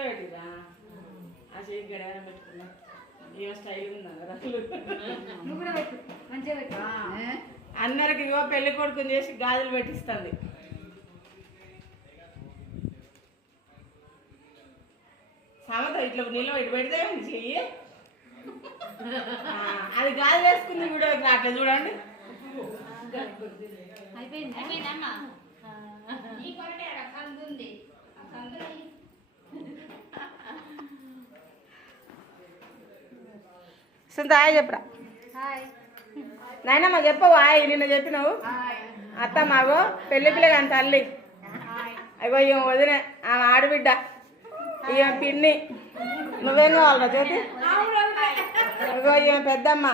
చేతిలో పెట్టిరా ఆ చేతి గడియారం పెట్టుకున్నా ఇవో స్టైల్ ఉందా నువ్వు కూడా పెట్టు మంచిగా పెట్టు అందరికి ఇవో పెళ్లి కొడుకుని చేసి గాజులు పెట్టిస్తుంది సమత ఇట్లా నీళ్ళు ఇటు పెడితే చెయ్యి అది గాజులు వేసుకుంది వీడియో అట్లా చూడండి అయిపోయిందమ్మా సుంత హాయ్ చెప్పరా నాయనమ్మ చెప్పవు హాయ్ నిన్న చెప్పినావు అత్త మాగో పెళ్లి పిల్ల కానీ తల్లి అగో ఇక వదిన ఆమె ఆడబిడ్డ ఇక పిన్ని నువ్వేం కావాలరా జ్యోతి అగో ఇక పెద్దమ్మ